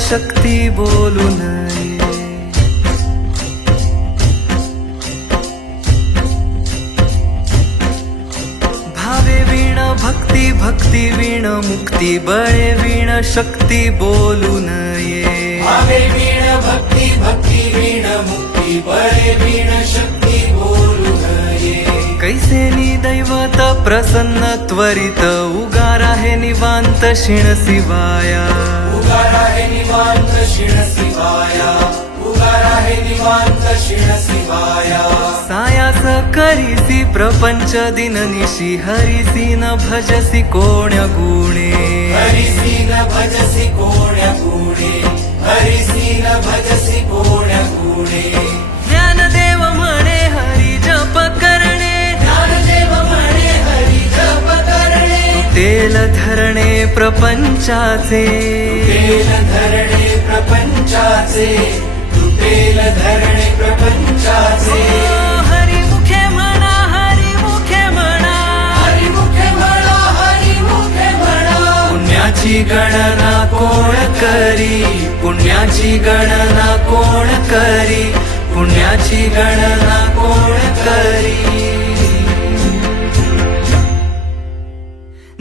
शक्ती बोलू नये. भावे वीण भक्ती भक्ती वीण मुक्ती बळे वीण शक्ती बोलू नये. भावे वीण भक्ती भक्ती वीण मुक्ती बळे वीण शक्ती बोलू नये. कैसे नि दैवत प्रसन्न त्वरित आहे निवांत शिण शिवाया उगार आहे निवांत शिण शिवाया उगार आहे निवांत शिण शिवाया सायास करीसी प्रपंच दिननिशी हरिसी न भजसी कोण्य गुणे. हरिसी न भजसी कोण्या गुणे. हरिसी न भजसी कोण्या धरणे प्रपंचाचे. तुटेल धरणे प्रपंचाचे. तुटेल धरणे प्रपंचाचे. हरी मुखे म्हणा हरी मुखे म्हणा. हरी मुखे म्हणा हरी मुखे म्हणा. पुण्याची गणना कोण करी? पुण्याची गणना कोण करी? पुण्याची गणना कोण करी?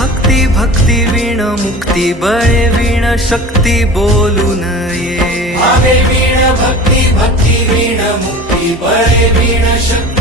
भक्ती भक्ती वीण मुक्ती बळे वीण शक्ती बोलू नये. वीण भक्ती भक्ती वीण मुक्ती बळे वीण शक्ती